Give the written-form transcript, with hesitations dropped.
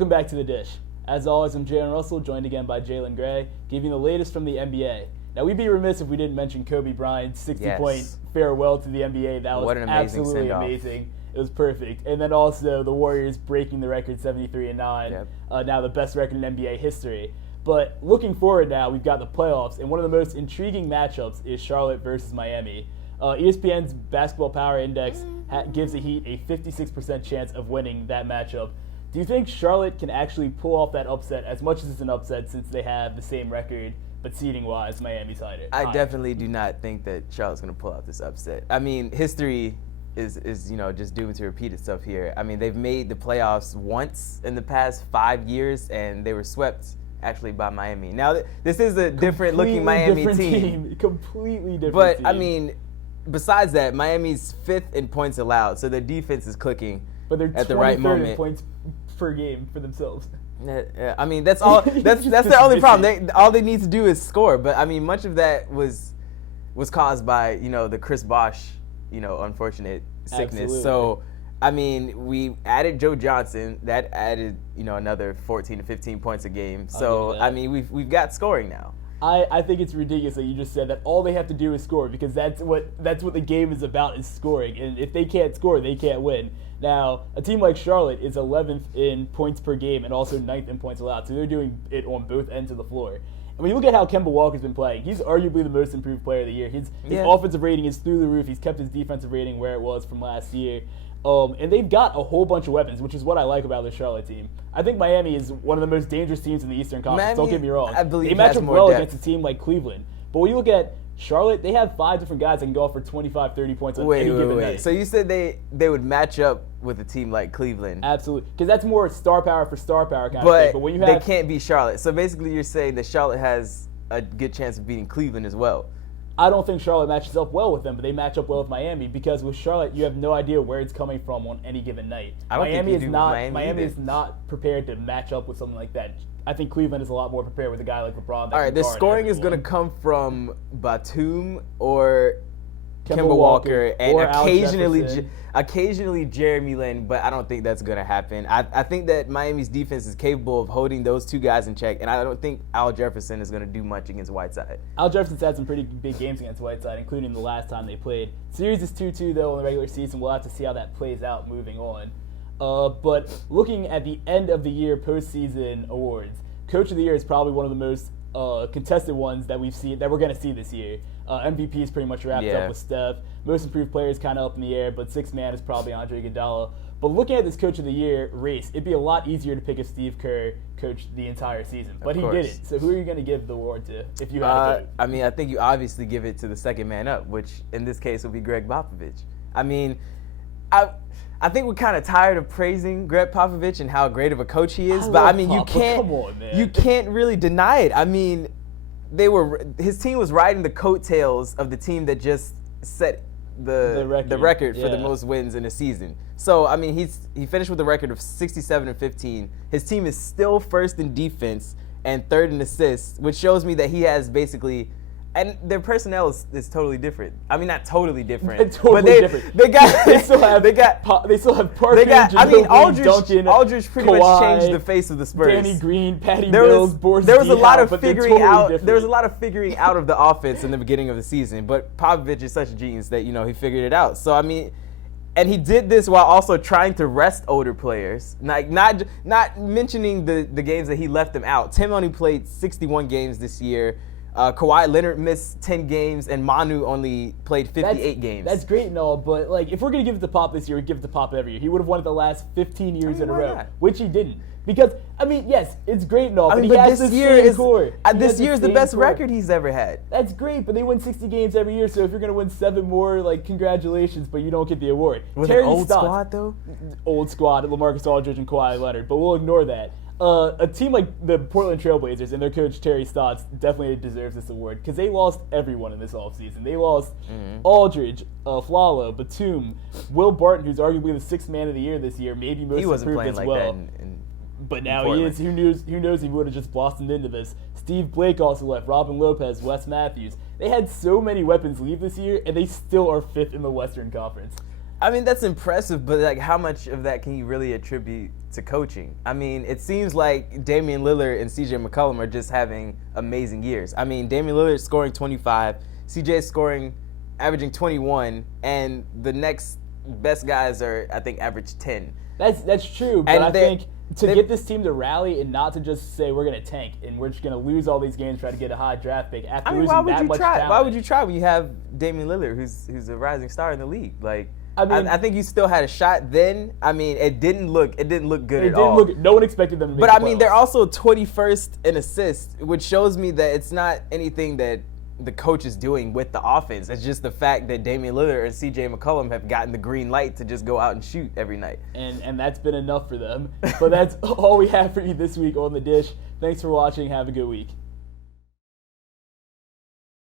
Welcome back to The Dish. As always, I'm Jalen Russell, joined again by Jalen Gray, giving the latest from the NBA. Now, we'd be remiss if we didn't mention Kobe Bryant's 60-point farewell to the NBA. That was absolutely amazing. It was perfect. And then also the Warriors breaking the record 73-9, now the best record in NBA history. But looking forward now, we've got the playoffs, and one of the most intriguing matchups is Charlotte versus Miami. ESPN's Basketball Power Index gives the Heat a 56% chance of winning that matchup. Do you think Charlotte can actually pull off that upset, as much as it's an upset since they have the same record, but seeding-wise, Miami's higher? I definitely do not think that Charlotte's going to pull out this upset. I mean, history is just doomed to repeat itself here. I mean, they've made the playoffs once in the past 5 years, and they were swept actually by Miami. Now, this is a different-looking Miami team. Completely different but, team. I mean, besides that, Miami's 5th in points allowed, so their defense is clicking at the right moment. But they're 23rd in points per game for themselves. Yeah, I mean, that's all. That's their only problem. All they need to do is score. But I mean, much of that was caused by the Chris Bosh unfortunate sickness. Absolutely. So I mean, we added Joe Johnson. That added another 14 to 15 points a game. So I mean, we've got scoring now. I think it's ridiculous that you just said that all they have to do is score, because that's what the game is about, is scoring. And if they can't score, they can't win. Now, a team like Charlotte is 11th in points per game and also 9th in points allowed, so they're doing it on both ends of the floor. And when you look at how Kemba Walker's been playing, he's arguably the most improved player of the year. His offensive rating is through the roof. He's kept his defensive rating where it was from last year. And they've got a whole bunch of weapons, which is what I like about the Charlotte team. I think Miami is one of the most dangerous teams in the Eastern Conference. Don't get me wrong. I believe they match up well depth against a team like Cleveland. But when you look at Charlotte, they have 5 different guys that can go off for 25, 30 points on any given night. So you said they would match up with a team like Cleveland. Absolutely. Because that's more star power for star power kind of thing. But when you they can't beat Charlotte. So basically you're saying that Charlotte has a good chance of beating Cleveland as well. I don't think Charlotte matches up well with them, but they match up well with Miami, because with Charlotte, you have no idea where it's coming from on any given night. Miami is not prepared to match up with something like that. I think Cleveland is a lot more prepared with a guy like LeBron. All right, the scoring is going to come from Batum or Kemba Walker and occasionally Jeremy Lin, but I don't think that's going to happen. I think that Miami's defense is capable of holding those two guys in check, and I don't think Al Jefferson is going to do much against Whiteside. Al Jefferson's had some pretty big games against Whiteside, including the last time they played. Series is 2-2, though, in the regular season. We'll have to see how that plays out moving on. But looking at the end of the year postseason awards, Coach of the Year is probably one of the most contested ones that we're going to see this year. MVP is pretty much wrapped up with Steph. Most improved player is kind of up in the air, but sixth man is probably Andre Iguodala. But looking at this Coach of the Year race, it'd be a lot easier to pick if Steve Kerr coached the entire season. But he didn't. So who are you going to give the award to if you had to vote? I mean, I think you obviously give it to the second man up, which in this case will be Greg Popovich. I mean, I think we're kind of tired of praising Greg Popovich and how great of a coach he is, but I mean, you can't really deny it. I mean, his team was riding the coattails of the team that just set the record for the most wins in a season. So I mean, he finished with a record of 67-15. His team is still first in defense and third in assists, which shows me that he has basically. And their personnel is totally different. I mean, not totally different. Different. They still have Parker. Aldridge pretty much changed the face of the Spurs. Danny Green, Patty Mills, Boris There was a lot of figuring out. There was a lot of figuring out of the offense in the beginning of the season. But Popovich is such a genius that he figured it out. So I mean, and he did this while also trying to rest older players. Like not mentioning the games that he left them out. Tim only played 61 games this year. Kawhi Leonard missed 10 games, and Manu only played 58 games. That's great and all, but if we're going to give it to Pop this year, we'd give it to Pop every year. He would have won it the last 15 years in a row, which he didn't. Because, I mean, yes, it's great and all, but he has this same core. This year is the best record he's ever had. That's great, but they win 60 games every year, so if you're going to win 7 more, congratulations, but you don't get the award. With an old squad, though? Old squad, LaMarcus Aldridge and Kawhi Leonard, but we'll ignore that. A team like the Portland Trailblazers and their coach Terry Stotts definitely deserves this award, because they lost everyone in this offseason. They lost Aldridge, Flalo, Batum, Will Barton, who's arguably the sixth man of the year this year, maybe most improved as well. But now he is. Who knows? He would have just blossomed into this. Steve Blake also left. Robin Lopez, Wes Matthews. They had so many weapons leave this year, and they still are fifth in the Western Conference. I mean, that's impressive, but like, how much of that can you really attribute to coaching? I mean, it seems like Damian Lillard and CJ McCollum are just having amazing years. I mean, Damian Lillard is scoring 25, CJ is averaging 21, and the next best guys are, I think, average 10. That's true, but I think to get this team to rally and not to just say we're going to tank and we're just going to lose all these games, try to get a high draft pick after losing that much talent. Why would you try when you have Damian Lillard, who's a rising star in the league? Like, I think you still had a shot then. I mean, it didn't look good at all. No one expected them to make But the I mean, playoffs. they're also 21st in assists, which shows me that it's not anything that the coach is doing with the offense. It's just the fact that Damian Lillard and CJ McCollum have gotten the green light to just go out and shoot every night. And that's been enough for them. But that's all we have for you this week on The Dish. Thanks for watching. Have a good week.